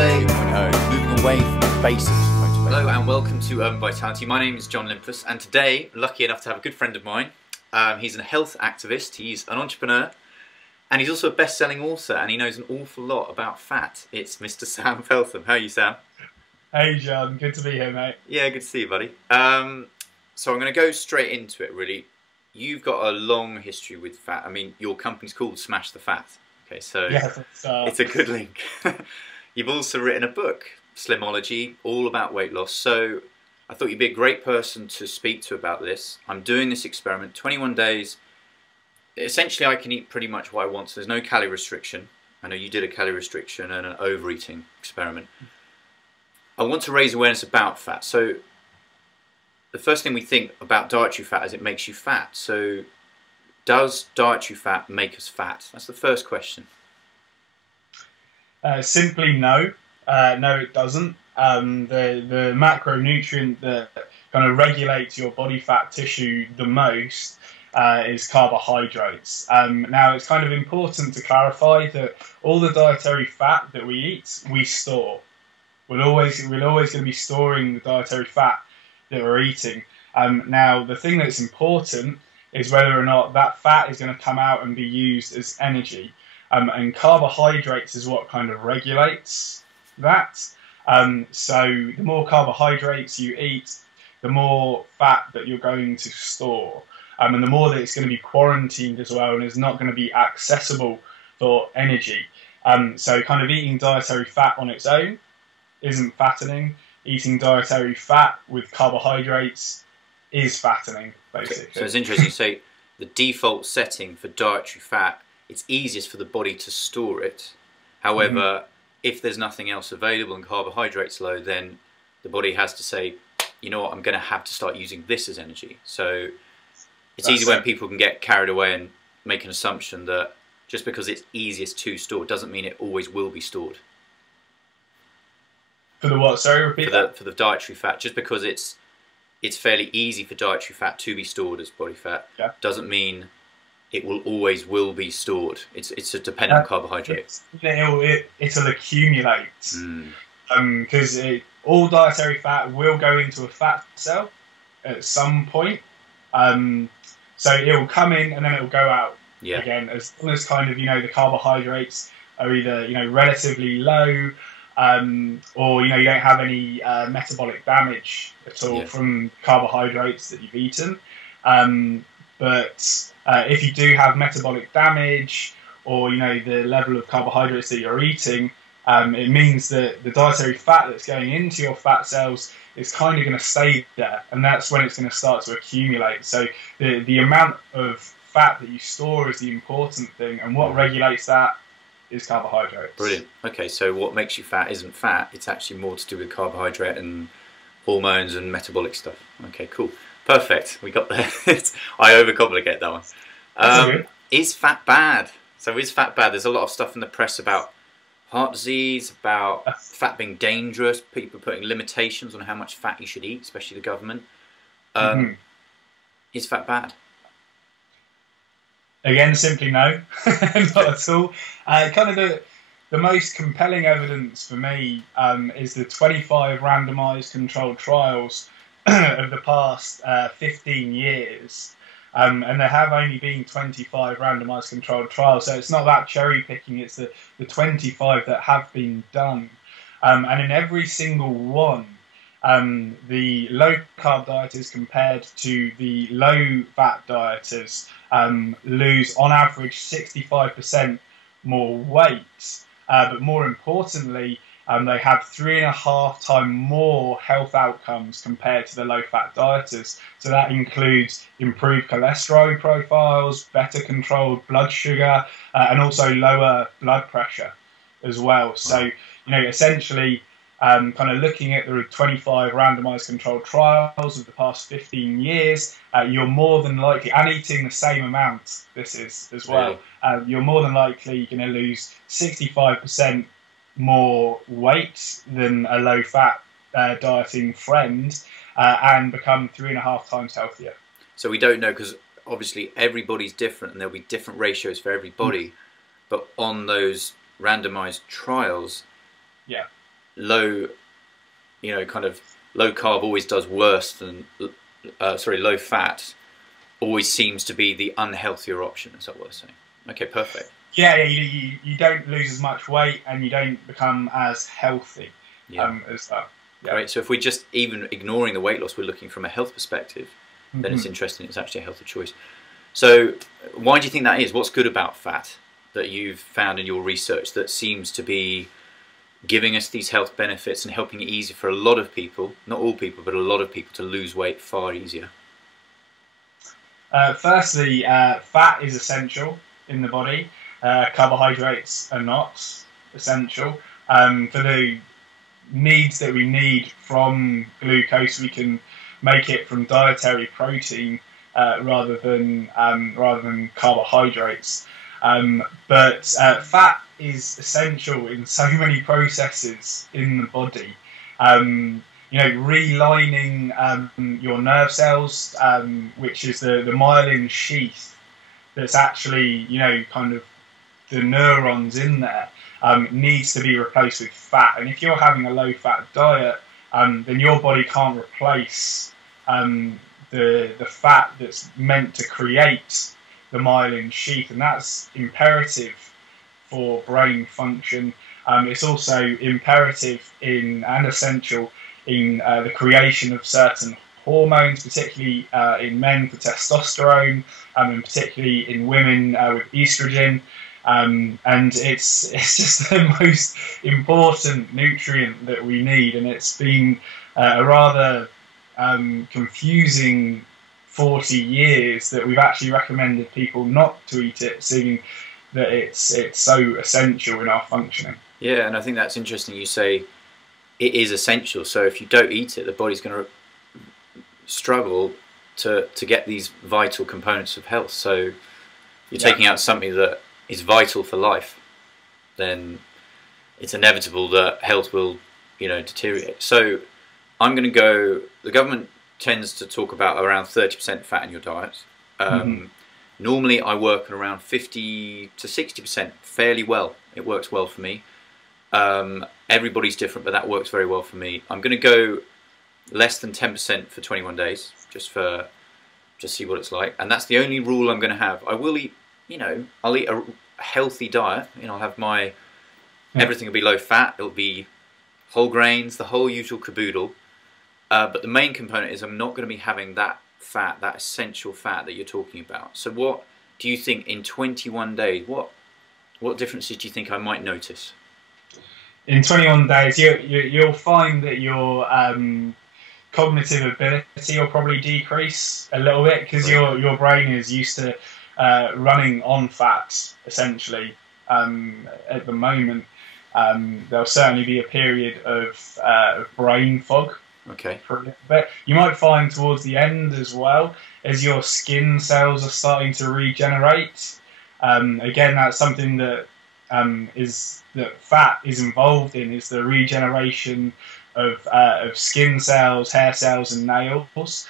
Motivate 2.0, moving away from the basics of motivation. Hello and welcome to Urban Vitality. My name is John Limpus, and today, lucky enough to have a good friend of mine. He's a health activist, he's an entrepreneur, and he's also a best-selling author, and he knows an awful lot about fat. It's Mr. Sam Feltham. How are you, Sam? Hey John, good to be here, mate. Yeah, good to see you, buddy. So I'm going to go straight into it, really. You've got a long history with fat. I mean, your company's called Smash the Fat. Okay, so yeah, it's a good link. You've also written a book, Slimology, all about weight loss. So I thought you'd be a great person to speak to about this. I'm doing this experiment, 21 days. Essentially, I can eat pretty much what I want. So there's no calorie restriction. I know you did a calorie restriction and an overeating experiment. I want to raise awareness about fat. So the first thing we think about dietary fat is it makes you fat. So does dietary fat make us fat? That's the first question. Simply no. No, it doesn't. The macronutrient that kind of regulates your body fat tissue the most is carbohydrates. Now, it's kind of important to clarify that all the dietary fat that we eat, we store. We're always going to be storing the dietary fat that we're eating. Now, the thing that's important is whether or not that fat is going to come out and be used as energy. And carbohydrates is what kind of regulates that. So the more carbohydrates you eat, the more fat that you're going to store. And the more that it's going to be quarantined as well and is not going to be accessible for energy. So kind of eating dietary fat on its own isn't fattening. Eating dietary fat with carbohydrates is fattening, basically. So it's interesting you say the default setting for dietary fat, it's easiest for the body to store it. However, if there's nothing else available and carbohydrates low, then the body has to say, you know what, I'm going to have to start using this as energy. So it's easy when people can get carried away and make an assumption that just because it's easiest to store doesn't mean it always will be stored. For the what? Sorry, repeat that. For the dietary fat, just because it's fairly easy for dietary fat to be stored as body fat, doesn't mean it will be stored. It's dependent on carbohydrates. It'll accumulate because all dietary fat will go into a fat cell at some point. So it will come in and then it will go out again, as long as kind of the carbohydrates are either relatively low. Or you don't have any metabolic damage at all from carbohydrates that you've eaten. But if you do have metabolic damage, or the level of carbohydrates that you're eating, it means that the dietary fat that's going into your fat cells is kind of going to stay there, and that's when it's going to start to accumulate. So the amount of fat that you store is the important thing, and what regulates that is carbohydrates. Brilliant. Okay, so what makes you fat isn't fat, it's actually more to do with carbohydrate and hormones and metabolic stuff. Okay, cool. Perfect. We got there. I overcomplicate that one. Is fat bad? So is fat bad? There's a lot of stuff in the press about heart disease, about fat being dangerous, people putting limitations on how much fat you should eat, especially the government. Is fat bad? Again, simply no, not at all. Kind of the most compelling evidence for me is the 25 randomised controlled trials of the past 15 years. And there have only been 25 randomised controlled trials, so it's not that cherry picking, it's the 25 that have been done. And in every single one, the low-carb dieters compared to the low-fat dieters lose, on average, 65% more weight. But more importantly, they have 3.5 times more health outcomes compared to the low-fat dieters. So that includes improved cholesterol profiles, better controlled blood sugar, and also lower blood pressure as well. So, essentially, kind of looking at the 25 randomised controlled trials of the past 15 years, you're more than likely, and eating the same amount, this is as well, you're more than likely going to lose 65% more weight than a low-fat dieting friend and become 3.5 times healthier. So we don't know, because obviously everybody's different and there'll be different ratios for everybody, but on those randomised trials, low, kind of low carb always does worse than, low fat always seems to be the unhealthier option. Is that what I'm saying? Okay, perfect. Yeah, you don't lose as much weight and you don't become as healthy as that. Yeah. Great. So if we're just even ignoring the weight loss, we're looking from a health perspective, then it's interesting. It's actually a healthy choice. So why do you think that is? What's good about fat that you've found in your research that seems to be giving us these health benefits and helping it easier for a lot of people, not all people, but a lot of people to lose weight far easier? Firstly, fat is essential in the body. Carbohydrates are not essential. For the needs that we need from glucose, we can make it from dietary protein rather than carbohydrates. But fat is essential in so many processes in the body. Relining your nerve cells, which is the myelin sheath that's actually, kind of the neurons in there, needs to be replaced with fat. And if you're having a low-fat diet, then your body can't replace the fat that's meant to create the myelin sheath, and that's imperative for brain function. It's also imperative and essential in the creation of certain hormones, particularly in men for testosterone, and particularly in women with estrogen. And it's just the most important nutrient that we need, and it's been a rather confusing 40 years that we've actually recommended people not to eat it, seeing that it's so essential in our functioning. Yeah, and I think that's interesting. You say it is essential, so if you don't eat it, the body's going to struggle to get these vital components of health. So you're taking out something that is vital for life, then it's inevitable that health will, deteriorate. So I'm going to go, the government tends to talk about around 30% fat in your diet. Normally I work at around 50 to 60% fairly well. It works well for me. Everybody's different, but that works very well for me. I'm going to go less than 10% for 21 days, just see what it's like. And that's the only rule I'm going to have. I will eat, I'll eat a healthy diet. I'll have my, everything will be low fat. It'll be whole grains, the whole usual caboodle. But the main component is I'm not going to be having that fat, that essential fat that you're talking about. So what do you think in 21 days, what differences do you think I might notice? In 21 days, you'll find that your cognitive ability will probably decrease a little bit, because your brain is used to running on fat, essentially. At the moment, there'll certainly be a period of brain fog. Okay. For a little bit. You might find towards the end as well, as your skin cells are starting to regenerate. Again, that's something that fat is involved in, is the regeneration of skin cells, hair cells, and nails.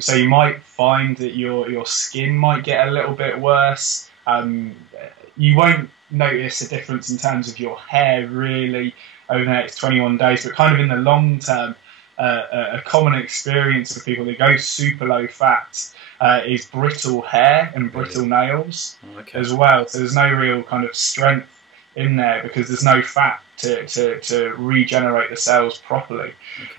So you might find that your skin might get a little bit worse. You won't notice a difference in terms of your hair really over the next 21 days, but kind of in the long term, a common experience of people that go super low fat is brittle hair and brittle nails as well. So there's no real kind of strength in there because there's no fat to regenerate the cells properly.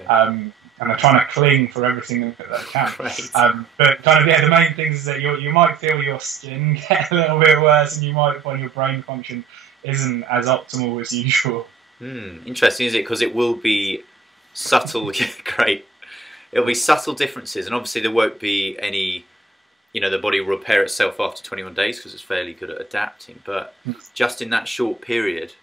And they're trying to cling for everything that they can. But kind of, the main thing is that you might feel your skin get a little bit worse, and you might find your brain function isn't as optimal as usual. Interesting, is it? Because it will be subtle. Great. It'll be subtle differences, and obviously there won't be any, the body will repair itself after 21 days because it's fairly good at adapting. But just in that short period,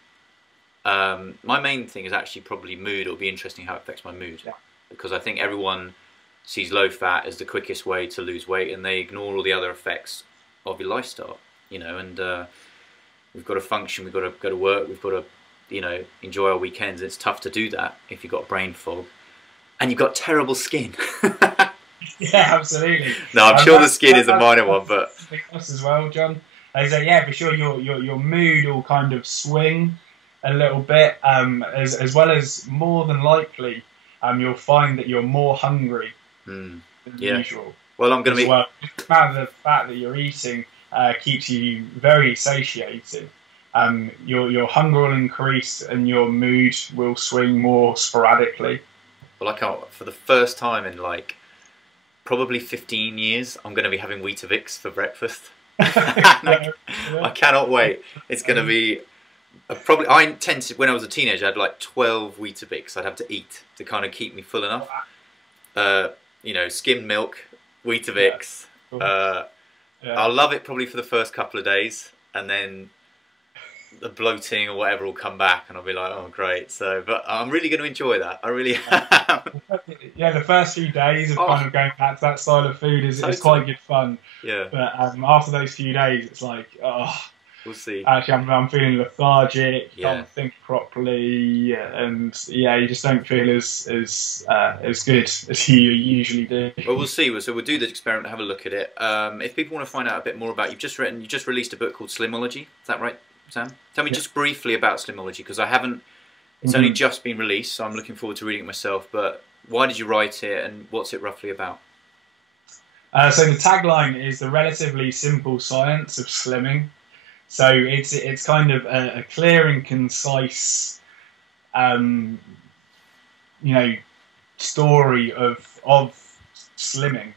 my main thing is actually probably mood. It'll be interesting how it affects my mood, because I think everyone sees low fat as the quickest way to lose weight, and they ignore all the other effects of your lifestyle. And we've got to function, we've got to go to work, we've got to enjoy our weekends. It's tough to do that if you've got brain fog and you've got terrible skin. Yeah, absolutely. No, I'm sure the skin is a minor one, but us as well, John. For sure, your mood will kind of swing a little bit, as well as more than likely, you'll find that you're more hungry than usual. Well, I'm going to be. Well, the amount of the fat that you're eating keeps you very satiated. Your hunger will increase and your mood will swing more sporadically. Well, I can't. For the first time in like probably 15 years, I'm going to be having Weetabix for breakfast. I cannot wait. It's going to be. Probably, I tend to, when I was a teenager, I had like 12 Weetabix I'd have to eat to kind of keep me full enough. You know, skimmed milk, Weetabix. I'll love it probably for the first couple of days, and then the bloating or whatever will come back, and I'll be like, oh great. So, but I'm really going to enjoy that. I really am. Yeah, the first few days of kind of going back to that style of food is quite good fun. Yeah. But after those few days, it's like, oh. We'll see. Actually, I'm feeling lethargic. Can't think properly, and yeah, you just don't feel as good as you usually do. Well, we'll see. So we'll do the experiment, have a look at it. If people want to find out a bit more about, you just released a book called Slimology. Is that right, Sam? Tell me just briefly about Slimology, because I haven't. It's only just been released, so I'm looking forward to reading it myself. But why did you write it, and what's it roughly about? So the tagline is the relatively simple science of slimming. So it's kind of a clear and concise, you know, story of slimming,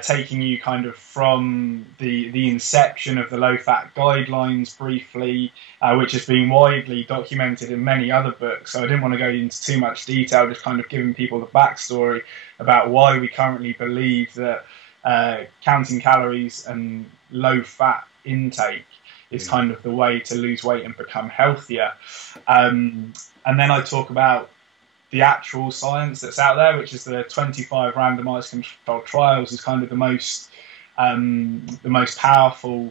taking you kind of from the inception of the low-fat guidelines briefly, which has been widely documented in many other books. So I didn't want to go into too much detail, just kind of giving people the backstory about why we currently believe that counting calories and low-fat intake is kind of the way to lose weight and become healthier. And then I talk about the actual science that's out there, which is the 25 randomized controlled trials is kind of the most powerful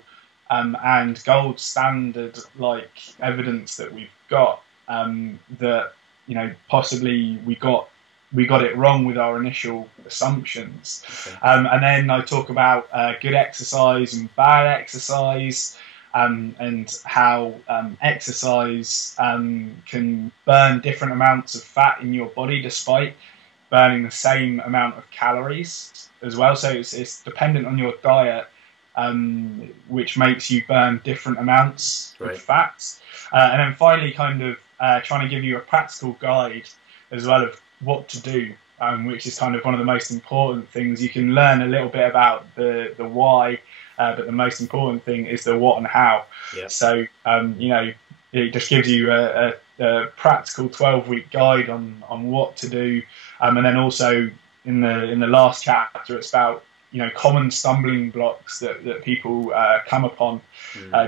and gold standard like evidence that we've got, that, you know, possibly we got it wrong with our initial assumptions. And then I talk about good exercise and bad exercise, and how exercise can burn different amounts of fat in your body despite burning the same amount of calories as well. So it's dependent on your diet, which makes you burn different amounts of fat. And then finally, kind of trying to give you a practical guide as well of what to do, which is kind of one of the most important things. You can learn a little bit about the why, but the most important thing is the what and how. So, you know, it just gives you a practical 12-week guide on what to do. And then also in the last chapter, it's about, you know, common stumbling blocks that people come upon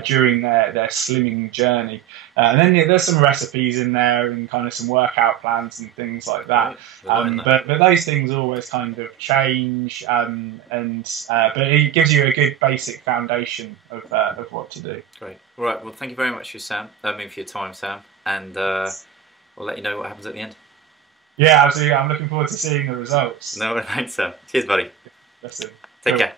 during their slimming journey. And then there's some recipes in there and kind of some workout plans and things like that. But those things always kind of change. But it gives you a good basic foundation of what to do. Great. All right. Well, thank you very much for your time, Sam. And we'll let you know what happens at the end. Yeah, absolutely. I'm looking forward to seeing the results. No, thanks, Sam. Cheers, buddy. Listen. Take care.